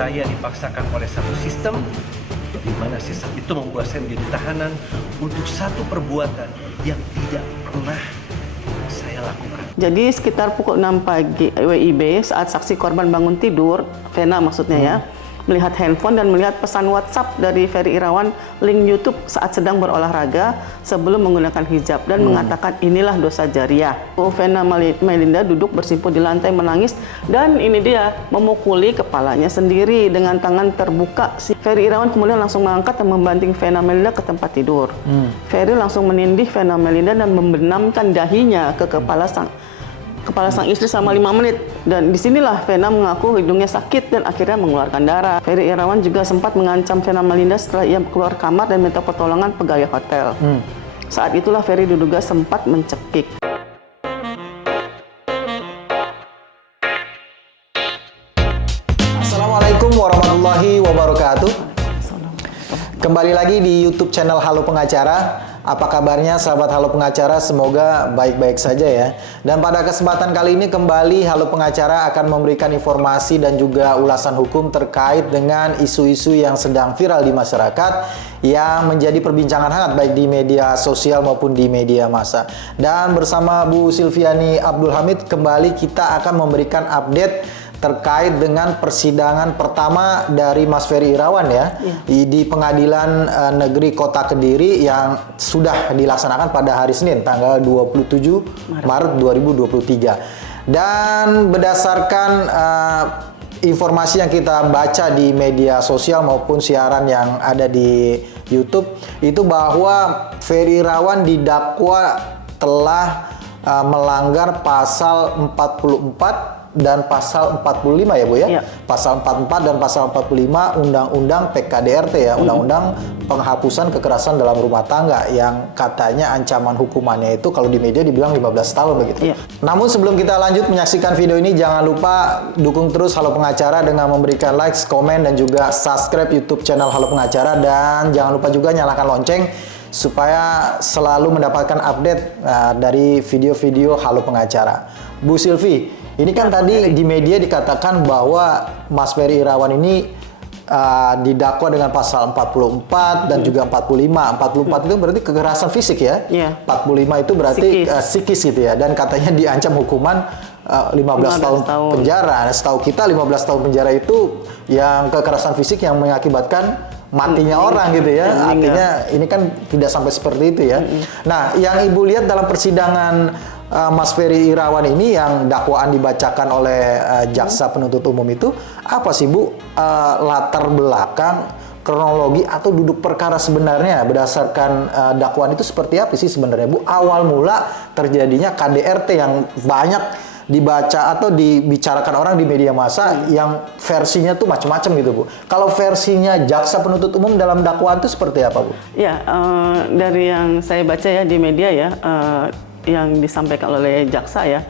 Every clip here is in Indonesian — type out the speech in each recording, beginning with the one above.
Saya dipaksakan oleh satu sistem, di mana sistem itu membuat saya menjadi tahanan untuk satu perbuatan yang tidak pernah saya lakukan. Jadi sekitar pukul 6 pagi WIB saat saksi korban bangun tidur, Vena maksudnya ya, melihat handphone dan melihat pesan WhatsApp dari Ferry Irawan link YouTube saat sedang berolahraga sebelum menggunakan hijab dan mengatakan inilah dosa jariah. Vena Melinda duduk bersimpuh di lantai menangis dan ini dia memukuli kepalanya sendiri dengan tangan terbuka. Si Ferry Irawan kemudian langsung mengangkat dan membanting Vena Melinda ke tempat tidur. Ferry langsung menindih Vena Melinda dan membenamkan dahinya ke kepala sang istri selama 5 menit. Dan disinilah Vena mengaku hidungnya sakit dan akhirnya mengeluarkan darah. Ferry Irawan juga sempat mengancam Vena Melinda setelah ia keluar kamar dan minta pertolongan pegawai hotel. Saat itulah Ferry diduga sempat mencekik. Assalamualaikum warahmatullahi wabarakatuh. Kembali lagi di YouTube channel Halo Pengacara. Apa kabarnya sahabat Halo Pengacara? Semoga baik-baik saja ya. Dan pada kesempatan kali ini kembali Halo Pengacara akan memberikan informasi dan juga ulasan hukum terkait dengan isu-isu yang sedang viral di masyarakat yang menjadi perbincangan hangat baik di media sosial maupun di media massa. Dan bersama Bu Silviani Abdul Hamid kembali kita akan memberikan update terkait dengan persidangan pertama dari Mas Ferry Irawan ya, di Pengadilan Negeri Kota Kediri yang sudah dilaksanakan pada hari Senin tanggal 27 Maret 2023. Dan berdasarkan informasi yang kita baca di media sosial maupun siaran yang ada di YouTube itu bahwa Ferry Irawan didakwa telah melanggar pasal 44 dan pasal 45 ya Bu ya? Ya. Pasal 44 dan pasal 45 Undang-Undang PKDRT ya, Undang-Undang Penghapusan Kekerasan dalam Rumah Tangga yang katanya ancaman hukumannya itu kalau di media dibilang 15 tahun begitu. Ya. Namun sebelum kita lanjut menyaksikan video ini jangan lupa dukung terus Halo Pengacara dengan memberikan like, komen dan juga subscribe YouTube channel Halo Pengacara dan jangan lupa juga nyalakan lonceng supaya selalu mendapatkan update dari video-video Halo Pengacara. Bu Silvi, ini kan tadi di media dikatakan bahwa Mas Ferry Irawan ini didakwa dengan pasal 44 dan juga 45. 44 itu berarti kekerasan fisik ya? 45 itu berarti psikis gitu ya. Dan katanya diancam hukuman 15 tahun penjara. Nah, setahu kita 15 tahun penjara itu yang kekerasan fisik yang mengakibatkan matinya orang gitu ya. Artinya ini kan tidak sampai seperti itu ya. Nah, yang Ibu lihat dalam persidangan Mas Ferry Irawan ini yang dakwaan dibacakan oleh jaksa penuntut umum itu apa sih Bu latar belakang kronologi atau duduk perkara sebenarnya berdasarkan dakwaan itu seperti apa sih sebenarnya Bu? Awal mula terjadinya KDRT yang banyak dibaca atau dibicarakan orang di media massa yang versinya tuh macam-macam gitu Bu. Kalau versinya jaksa penuntut umum dalam dakwaan itu seperti apa Bu? Ya, dari yang saya baca ya di media ya, yang disampaikan oleh jaksa ya,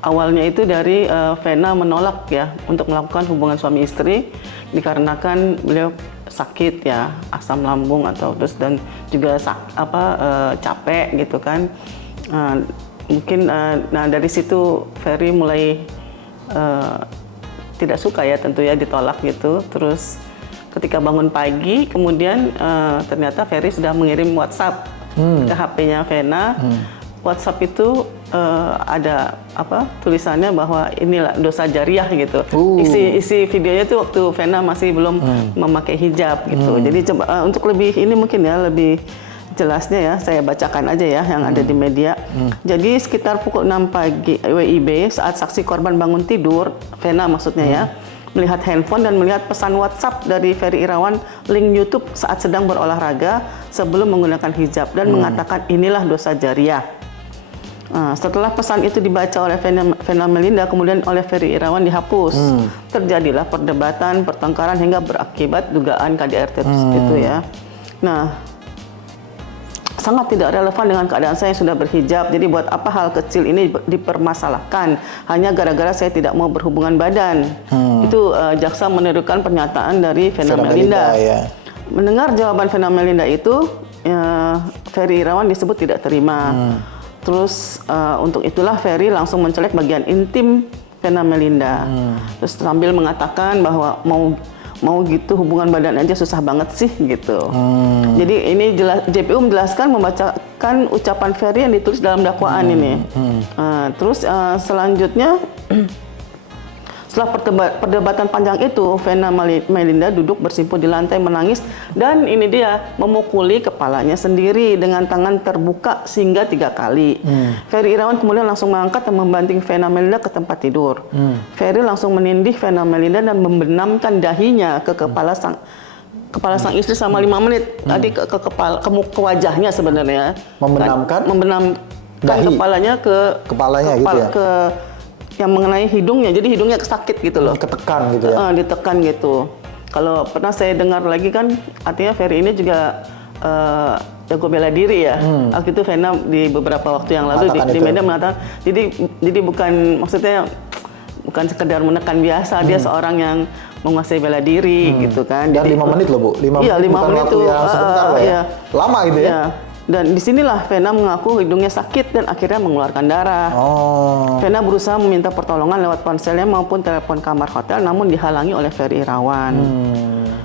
awalnya itu dari Vena menolak ya untuk melakukan hubungan suami istri dikarenakan beliau sakit ya, asam lambung atau terus dan juga capek gitu kan. Mungkin nah dari situ Ferry mulai tidak suka ya, tentu ya, ditolak gitu. Terus ketika bangun pagi kemudian ternyata Ferry sudah mengirim WhatsApp ke HP-nya Vena. WhatsApp itu ada tulisannya bahwa inilah dosa jariah gitu. Isi videonya itu waktu Vena masih belum memakai hijab gitu. Jadi coba untuk lebih ini mungkin ya lebih jelasnya ya saya bacakan aja ya yang ada di media. Jadi sekitar pukul 6 pagi WIB saat saksi korban bangun tidur, Vena maksudnya ya, melihat handphone dan melihat pesan WhatsApp dari Ferry Irawan link YouTube saat sedang berolahraga sebelum menggunakan hijab dan mengatakan inilah dosa jariah. Setelah pesan itu dibaca oleh Vena Melinda kemudian oleh Ferry Irawan dihapus. Terjadilah perdebatan, pertengkaran hingga berakibat dugaan KDRT itu ya. Nah, sangat tidak relevan dengan keadaan saya yang sudah berhijab. Jadi buat apa hal kecil ini dipermasalahkan hanya gara-gara saya tidak mau berhubungan badan. Itu jaksa menirukan pernyataan dari Vena Melinda. Ya. Mendengar jawaban Vena Melinda itu, Ferry Irawan disebut tidak terima. Terus untuk itulah Ferry langsung mencolek bagian intim Vena Melinda. Terus sambil mengatakan bahwa mau gitu hubungan badan aja susah banget sih gitu. Jadi ini JPU menjelaskan membacakan ucapan Ferry yang ditulis dalam dakwaan ini. Terus selanjutnya setelah perdebatan panjang itu, Vena Melinda duduk bersimpuh di lantai menangis dan ini dia memukuli kepalanya sendiri dengan tangan terbuka sehingga 3 kali. Ferry Irawan kemudian langsung mengangkat dan membanting Vena Melinda ke tempat tidur. Ferry langsung menindih Vena Melinda dan membenamkan dahinya ke kepala sang istri selama 5 menit. Tadi ke wajahnya sebenarnya. Membenamkan dahi. Kepalanya gitu ya. Yang mengenai hidungnya, jadi hidungnya sakit gitu loh. Ketekan gitu ya? Ditekan gitu. Kalau pernah saya dengar lagi kan, artinya Ferry ini juga jago bela diri ya. Waktu itu Vena di beberapa waktu yang lalu di media mengatakan, jadi bukan maksudnya bukan sekedar menekan biasa, dia seorang yang menguasai bela diri gitu kan. Dan jadi, 5 menit loh Bu, 5 iya, menit 5 bukan menit waktu yang sebentar loh ya. Lama gitu ya? Iya. Dan disinilah Vena mengaku hidungnya sakit dan akhirnya mengeluarkan darah. Vena berusaha meminta pertolongan lewat ponselnya maupun telepon kamar hotel, namun dihalangi oleh Ferry Irawan.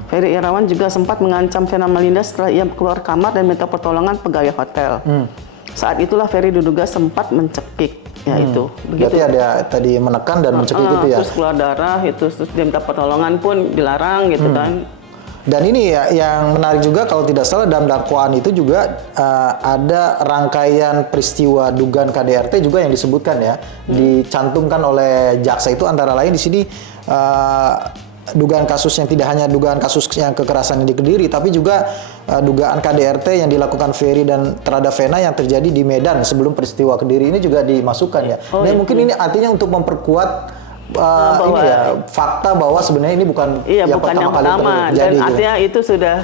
Ferry Irawan juga sempat mengancam Vena Melinda setelah ia keluar kamar dan minta pertolongan pegawai hotel. Saat itulah Ferry diduga sempat mencekik. Ya itu. Berarti ada tadi menekan dan mencekik gitu ya? Terus keluar darah, terus dia minta pertolongan pun dilarang gitu kan. Dan ini ya yang menarik juga kalau tidak salah dalam dakwaan itu juga ada rangkaian peristiwa dugaan KDRT juga yang disebutkan ya, dicantumkan oleh jaksa itu antara lain di sini dugaan kasus yang tidak hanya dugaan kasus yang kekerasan di Kediri, tapi juga dugaan KDRT yang dilakukan Ferry dan terhadap Vena yang terjadi di Medan sebelum peristiwa Kediri ini juga dimasukkan ya. Dan mungkin ini artinya untuk memperkuat ini ya, fakta bahwa sebenarnya ini bukan yang pertama kali terjadi. Dan artinya itu sudah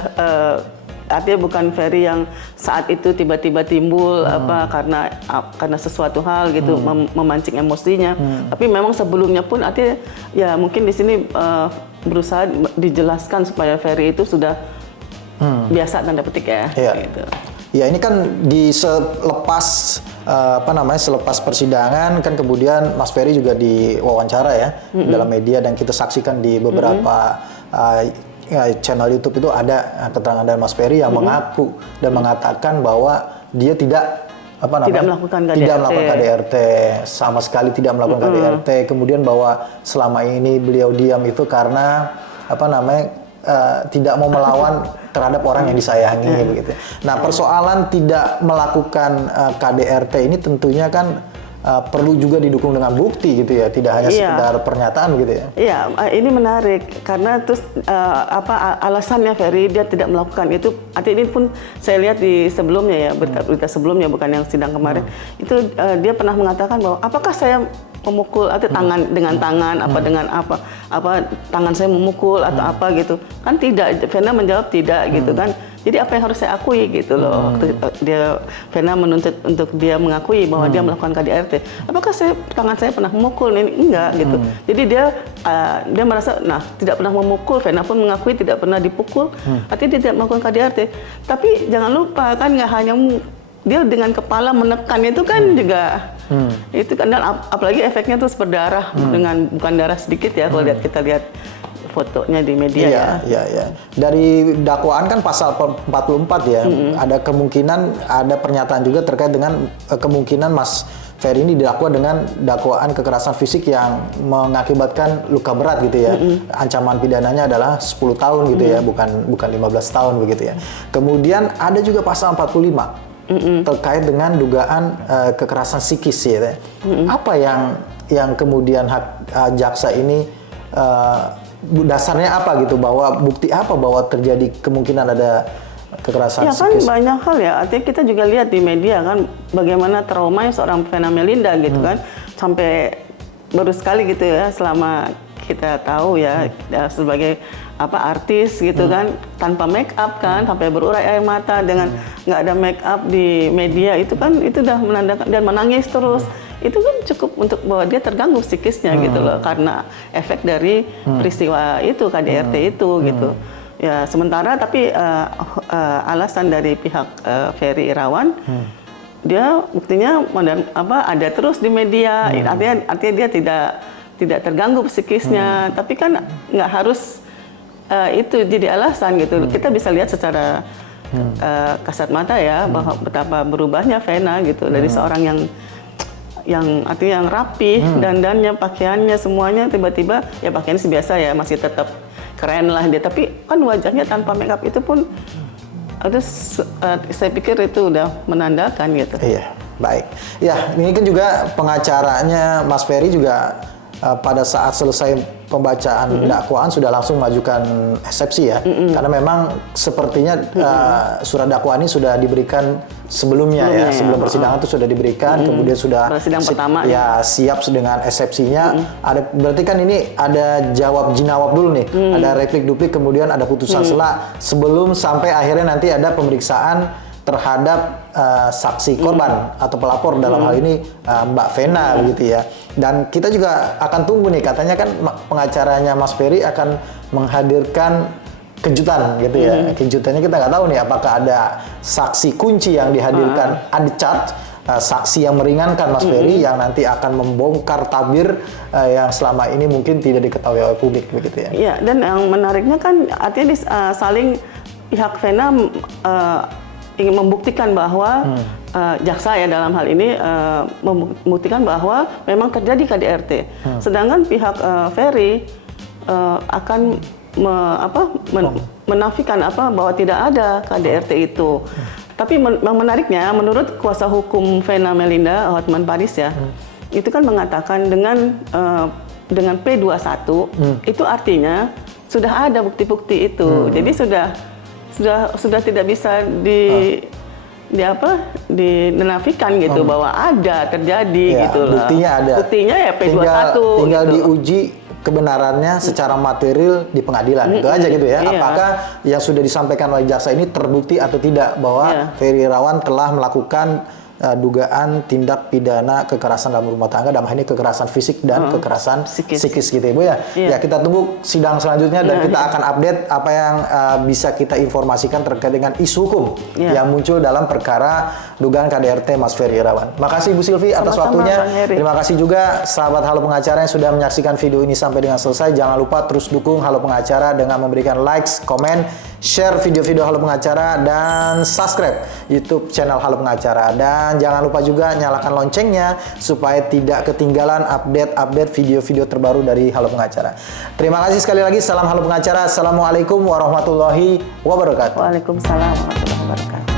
artinya bukan Ferry yang saat itu tiba-tiba timbul karena sesuatu hal gitu memancing emosinya. Tapi memang sebelumnya pun artinya ya mungkin di sini berusaha dijelaskan supaya Ferry itu sudah biasa tanda petik ya. Gitu. Ya ini kan selepas selepas persidangan kan kemudian Mas Ferry juga diwawancara ya dalam media dan kita saksikan di beberapa channel YouTube itu ada keterangan dari Mas Ferry yang mengaku dan mengatakan bahwa dia tidak melakukan KDRT, sama sekali tidak melakukan KDRT. Kemudian bahwa selama ini beliau diam itu karena tidak mau melawan terhadap orang yang disayangi begitu. Nah, persoalan tidak melakukan KDRT ini tentunya kan perlu juga didukung dengan bukti gitu ya, tidak hanya sekedar pernyataan gitu ya. Iya, ini menarik karena terus alasannya Ferry dia tidak melakukan itu. Artinya ini pun saya lihat di sebelumnya ya, berita sebelumnya bukan yang sidang kemarin. Itu dia pernah mengatakan bahwa apakah saya memukul atau tangan dengan tangan dengan apa tangan saya memukul atau apa gitu kan, tidak. Vena menjawab tidak gitu kan. Jadi apa yang harus saya akui gitu loh. Waktu Vena menuntut untuk dia mengakui bahwa dia melakukan KDRT. Apakah tangan saya pernah memukul? Ini enggak gitu. Jadi dia merasa tidak pernah memukul. Vena pun mengakui tidak pernah dipukul. Artinya dia tidak melakukan KDRT. Tapi jangan lupa kan nggak hanya dia dengan kepala menekan itu kan juga itu kan, dan apalagi efeknya terus berdarah dengan bukan darah sedikit ya kalau kita lihat fotonya di media ya. Dari dakwaan kan pasal 44 ya, ada kemungkinan ada pernyataan juga terkait dengan kemungkinan Mas Ferry ini didakwa dengan dakwaan kekerasan fisik yang mengakibatkan luka berat gitu ya. Ancaman pidananya adalah 10 tahun gitu ya, bukan 15 tahun begitu ya. Kemudian ada juga pasal 45 terkait dengan dugaan kekerasan psikis ya. Apa yang kemudian jaksa ini dasarnya apa gitu, bahwa bukti apa bahwa terjadi kemungkinan ada kekerasan psikis? Ya kan banyak hal ya, artinya kita juga lihat di media kan bagaimana traumanya seorang Vena Melinda gitu kan, sampai baru sekali gitu ya selama kita tahu ya sebagai artis gitu kan, tanpa make up kan, sampai berurai air mata dengan nggak ada make up di media itu kan, itu udah menandakan dan menangis terus. Itu kan cukup untuk bahwa dia terganggu psikisnya gitu loh, karena efek dari peristiwa itu KDRT itu gitu. Ya sementara tapi alasan dari pihak Ferry Irawan dia buktinya ada terus di media. Artinya dia tidak terganggu psikisnya. Tapi kan nggak harus itu jadi alasan gitu. Kita bisa lihat secara kasat mata ya bahwa betapa berubahnya Vena gitu dari seorang yang artinya yang rapi, dandannya, pakaiannya, semuanya tiba-tiba ya pakaiannya biasa ya, masih tetap keren lah dia. Tapi kan wajahnya tanpa makeup itu pun saya pikir itu udah menandakan gitu. Iya, baik. Ya, ini kan juga pengacaranya Mas Ferry juga pada saat selesai pembacaan dakwaan sudah langsung mengajukan eksepsi ya, karena memang sepertinya surat dakwaan ini sudah diberikan sebelumnya ya, sebelum persidangan itu sudah diberikan, kemudian sudah pertama ya siap dengan eksepsinya. Ada berarti kan ini ada jawab jinawab dulu nih, ada replik duplik, kemudian ada putusan sela sebelum sampai akhirnya nanti ada pemeriksaan terhadap saksi korban atau pelapor dalam hal ini Mbak Vena begitu ya. Dan kita juga akan tunggu nih, katanya kan pengacaranya Mas Ferry akan menghadirkan kejutan gitu ya. Kejutannya kita nggak tahu nih apakah ada saksi kunci yang dihadirkan undicat, saksi yang meringankan Mas Ferry yang nanti akan membongkar tabir yang selama ini mungkin tidak diketahui oleh publik begitu ya. Iya, dan yang menariknya kan artinya saling pihak Vena ingin membuktikan bahwa jaksa ya dalam hal ini membuktikan bahwa memang terjadi KDRT. Sedangkan pihak Ferry akan menafikan bahwa tidak ada KDRT itu. Tapi yang menariknya menurut kuasa hukum Vena Melinda Hotman Paris ya, itu kan mengatakan dengan P21 itu artinya sudah ada bukti-bukti itu. Jadi sudah tidak bisa dinafikan gitu bahwa ada terjadi ya, gitu lah. Buktinya ada. Buktinya ya P21 tinggal gitu. diuji kebenarannya secara material di pengadilan. Itu aja gitu ya. Iya. Apakah yang sudah disampaikan oleh jaksa ini terbukti atau tidak bahwa Ferry Irawan telah melakukan dugaan tindak pidana kekerasan dalam rumah tangga, dalam hal ini kekerasan fisik dan kekerasan psikis gitu ya Bu ya. Ya kita tunggu sidang selanjutnya dan kita akan update apa yang bisa kita informasikan terkait dengan isu hukum yang muncul dalam perkara dugaan KDRT Mas Ferry Irawan. Makasih Bu Silvi atas waktunya. Terima kasih juga sahabat Halo Pengacara yang sudah menyaksikan video ini sampai dengan selesai. Jangan lupa terus dukung Halo Pengacara dengan memberikan likes, komen, share video-video Halo Pengacara dan subscribe YouTube channel Halo Pengacara. Dan jangan lupa juga nyalakan loncengnya supaya tidak ketinggalan update-update video-video terbaru dari Halo Pengacara. Terima kasih sekali lagi. Salam Halo Pengacara. Assalamualaikum warahmatullahi wabarakatuh. Waalaikumsalam warahmatullahi wabarakatuh.